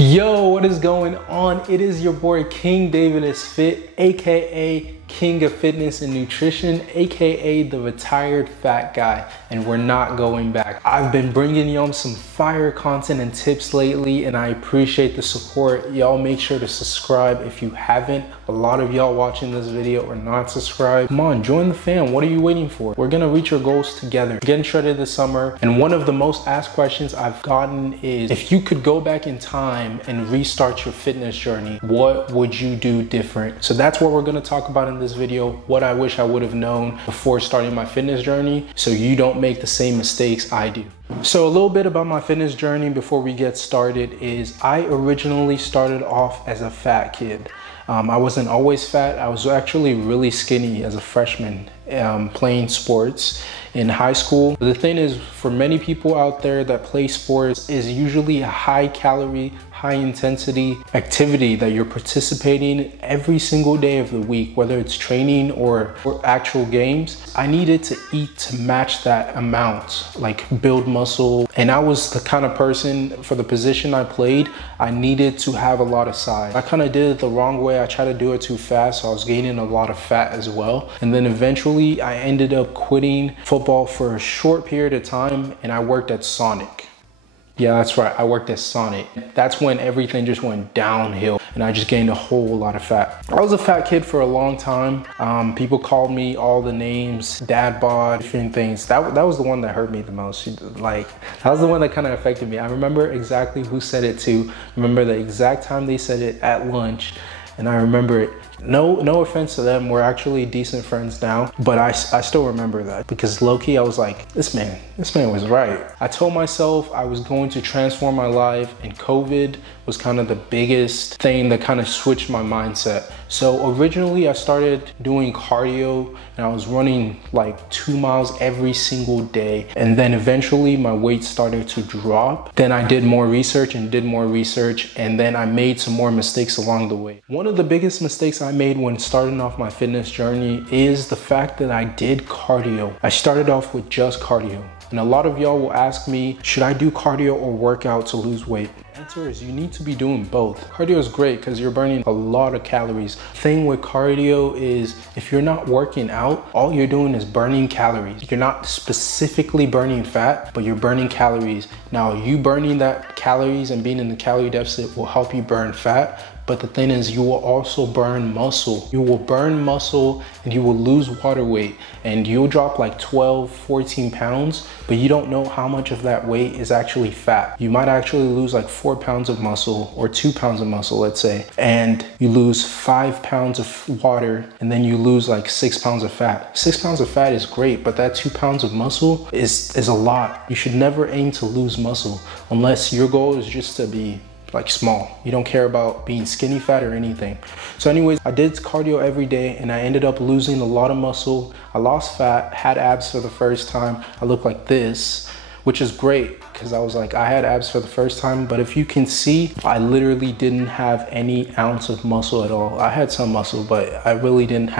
Yo, what is going on? It is your boy King David is Fit, aka King of Fitness and Nutrition, aka the retired fat guy, and we're not going back. I've been bringing y'all some fire content and tips lately, and I appreciate the support. Y'all make sure to subscribe if you haven't. A lot of y'all watching this video are not subscribed. Come on, join the fam. What are you waiting for? We're gonna reach our goals together. Getting shredded this summer, and one of the most asked questions I've gotten is, if you could go back in time and restart your fitness journey, what would you do different? So that's what we're gonna talk about in this video, what I wish I would have known before starting my fitness journey so you don't make the same mistakes I do. So a little bit about my fitness journey before we get started is I originally started off as a fat kid. I wasn't always fat. I was actually really skinny as a freshman playing sports in high school. The thing is, for many people out there that play sports, is usually a high calorie, high intensity activity that you're participating every single day of the week, whether it's training or actual games. I needed to eat to match that amount, like build muscle. And I was the kind of person, for the position I played, I needed to have a lot of size. I kind of did it the wrong way. I tried to do it too fast, so I was gaining a lot of fat as well. And then eventually I ended up quitting football for a short period of time, and I worked at Sonic. Yeah, that's right, I worked at Sonic. That's when everything just went downhill and I just gained a whole lot of fat. I was a fat kid for a long time. People called me all the names, dad bod, different things. That was the one that hurt me the most. Like, that was the one that kind of affected me. I remember exactly who said it to. I remember the exact time they said it at lunch, and I remember it. No offense to them, we're actually decent friends now, but I still remember that because low-key I was like, this man was right. I told myself I was going to transform my life, and COVID was kind of the biggest thing that kind of switched my mindset. So originally I started doing cardio, and I was running like 2 miles every single day, and then eventually my weight started to drop. Then I did more research, and then I made some more mistakes along the way. One of the biggest mistakes I made when starting off my fitness journey is the fact that I did cardio. I started off with just cardio. And a lot of y'all will ask me, should I do cardio or work out to lose weight? The answer is you need to be doing both. Cardio is great because you're burning a lot of calories. The thing with cardio is if you're not working out, all you're doing is burning calories. You're not specifically burning fat, but you're burning calories. Now, you burning that calories and being in the calorie deficit will help you burn fat. But the thing is, you will also burn muscle. You will burn muscle and you will lose water weight, and you'll drop like 12, 14 pounds, but you don't know how much of that weight is actually fat. You might actually lose like 4 pounds of muscle or 2 pounds of muscle, let's say, and you lose 5 pounds of water, and then you lose like 6 pounds of fat. 6 pounds of fat is great, but that 2 pounds of muscle is a lot. You should never aim to lose muscle unless your goal is just to be like small. You don't care about being skinny fat or anything. So anyways, I did cardio every day, and I ended up losing a lot of muscle. I lost fat, had abs for the first time. I look like this, which is great because I was like, I had abs for the first time, but if you can see, I literally didn't have any ounce of muscle at all. I had some muscle, but I really didn't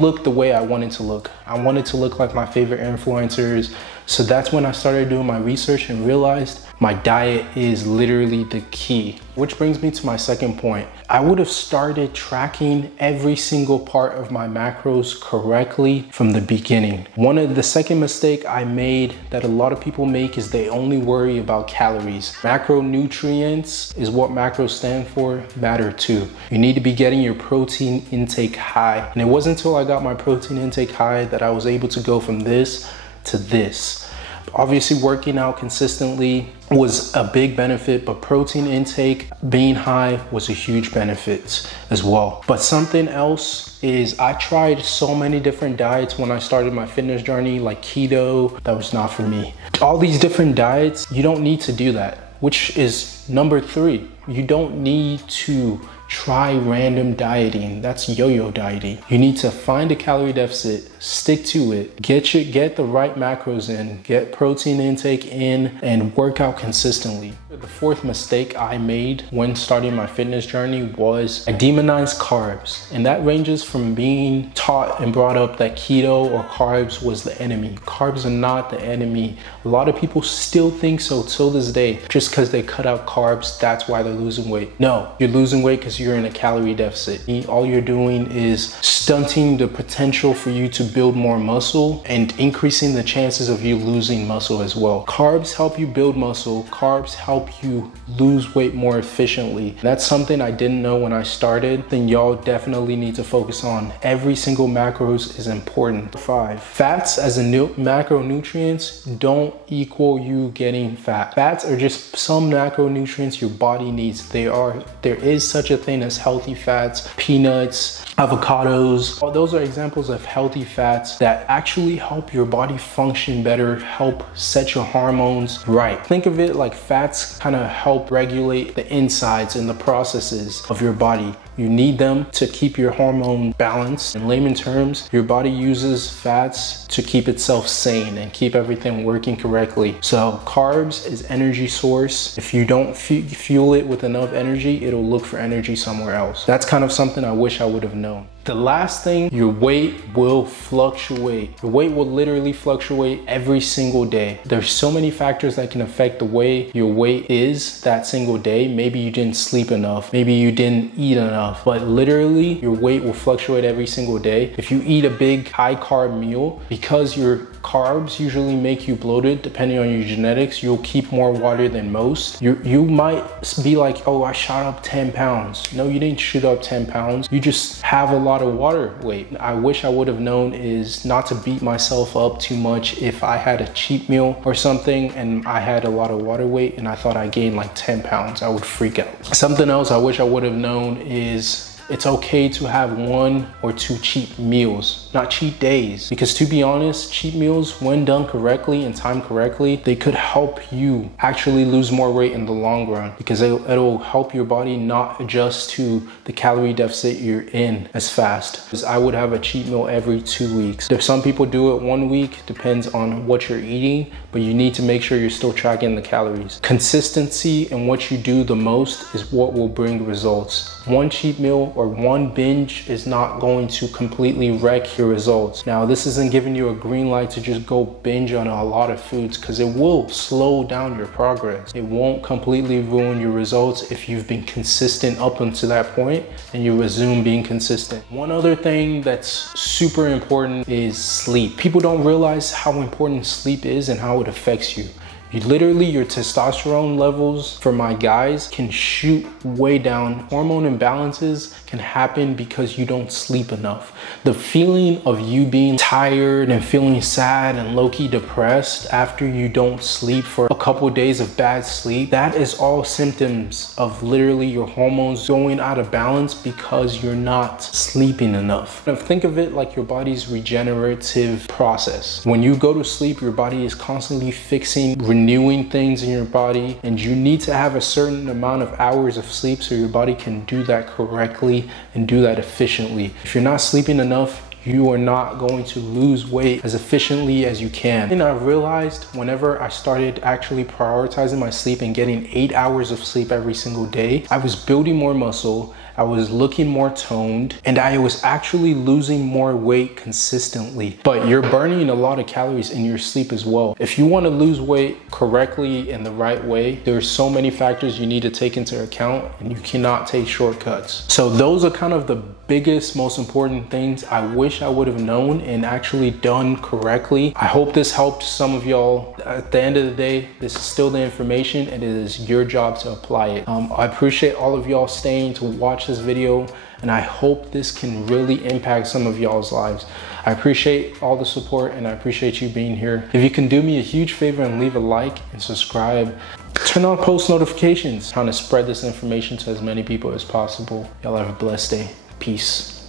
look the way I wanted to look. I wanted to look like my favorite influencers. So that's when I started doing my research and realized my diet is literally the key. Which brings me to my second point. I would have started tracking every single part of my macros correctly from the beginning. The second mistake I made that a lot of people make is they only worry about calories. Macronutrients is what macros stand for, matter too. You need to be getting your protein intake high. And it wasn't until I got my protein intake high that I was able to go from this to this. Obviously, working out consistently was a big benefit, but protein intake being high was a huge benefit as well. But something else is I tried so many different diets when I started my fitness journey, like keto. That was not for me. All these different diets, you don't need to do that, which is number 3. You don't need to try random dieting. That's yo-yo dieting. You need to find a calorie deficit, stick to it. Get the right macros in, get protein intake in, and work out consistently. The fourth mistake I made when starting my fitness journey was I demonized carbs. And that ranges from being taught and brought up that keto or carbs was the enemy. Carbs are not the enemy. A lot of people still think so till this day. Just because they cut out carbs, that's why they're losing weight. No, you're losing weight because you're in a calorie deficit. All you're doing is stunting the potential for you to build more muscle and increasing the chances of you losing muscle as well. Carbs help you build muscle. Carbs help you lose weight more efficiently. That's something I didn't know when I started. Then y'all definitely need to focus on. Every single macros is important. 5, fats as a macronutrients don't equal you getting fat. Fats are just some macronutrients your body needs. There is such a thing as healthy fats, peanuts, avocados. All those are examples of healthy fats that actually help your body function better, help set your hormones right. Think of it like fats kind of help regulate the insides and the processes of your body. You need them to keep your hormone balanced. In layman terms, your body uses fats to keep itself sane and keep everything working correctly. So carbs is energy source. If you don't fuel it with enough energy, it'll look for energy somewhere else. That's kind of something I wish I would have known. The last thing, your weight will fluctuate. Your weight will literally fluctuate every single day. There's so many factors that can affect the way your weight is that single day. Maybe you didn't sleep enough. Maybe you didn't eat enough. But literally, your weight will fluctuate every single day. If you eat a big high carb meal, because your carbs usually make you bloated, depending on your genetics, you'll keep more water than most. You might be like, oh, I shot up 10 pounds. No, you didn't shoot up 10 pounds. You just have a lot of water weight. I wish I would have known is not to beat myself up too much if I had a cheat meal or something and I had a lot of water weight and I thought I gained like 10 pounds. I would freak out. Something else I wish I would have known is it's okay to have 1 or 2 cheat meals, not cheat days. Because to be honest, cheat meals, when done correctly and timed correctly, they could help you actually lose more weight in the long run because it'll help your body not adjust to the calorie deficit you're in as fast. Because I would have a cheat meal every 2 weeks. If some people do it 1 week, depends on what you're eating, but you need to make sure you're still tracking the calories. Consistency in what you do the most is what will bring results. 1 cheat meal or 1 binge is not going to completely wreck your results. Now, this isn't giving you a green light to just go binge on a lot of foods because it will slow down your progress. It won't completely ruin your results if you've been consistent up until that point and you resume being consistent. One other thing that's super important is sleep. People don't realize how important sleep is and how it affects you. Literally, your testosterone levels for my guys can shoot way down. Hormone imbalances can happen because you don't sleep enough. The feeling of you being tired and feeling sad and low-key depressed after you don't sleep for a couple of days of bad sleep, that is all symptoms of literally your hormones going out of balance because you're not sleeping enough. Now, think of it like your body's regenerative process. When you go to sleep, your body is constantly fixing, renewing things in your body, and you need to have a certain amount of hours of sleep so your body can do that correctly and do that efficiently. If you're not sleeping enough, you are not going to lose weight as efficiently as you can. And I realized whenever I started actually prioritizing my sleep and getting 8 hours of sleep every single day, I was building more muscle, I was looking more toned, and I was actually losing more weight consistently. But you're burning a lot of calories in your sleep as well. If you want to lose weight correctly in the right way, there's so many factors you need to take into account, and you cannot take shortcuts. So those are kind of the biggest, most important things I wish I would have known and actually done correctly. I hope this helped some of y'all. At the end of the day, this is still the information and it is your job to apply it. I appreciate all of y'all staying to watch this video, and I hope this can really impact some of y'all's lives. I appreciate all the support and I appreciate you being here. If you can do me a huge favor and leave a like and subscribe, turn on post notifications, trying to spread this information to as many people as possible. Y'all have a blessed day. Peace.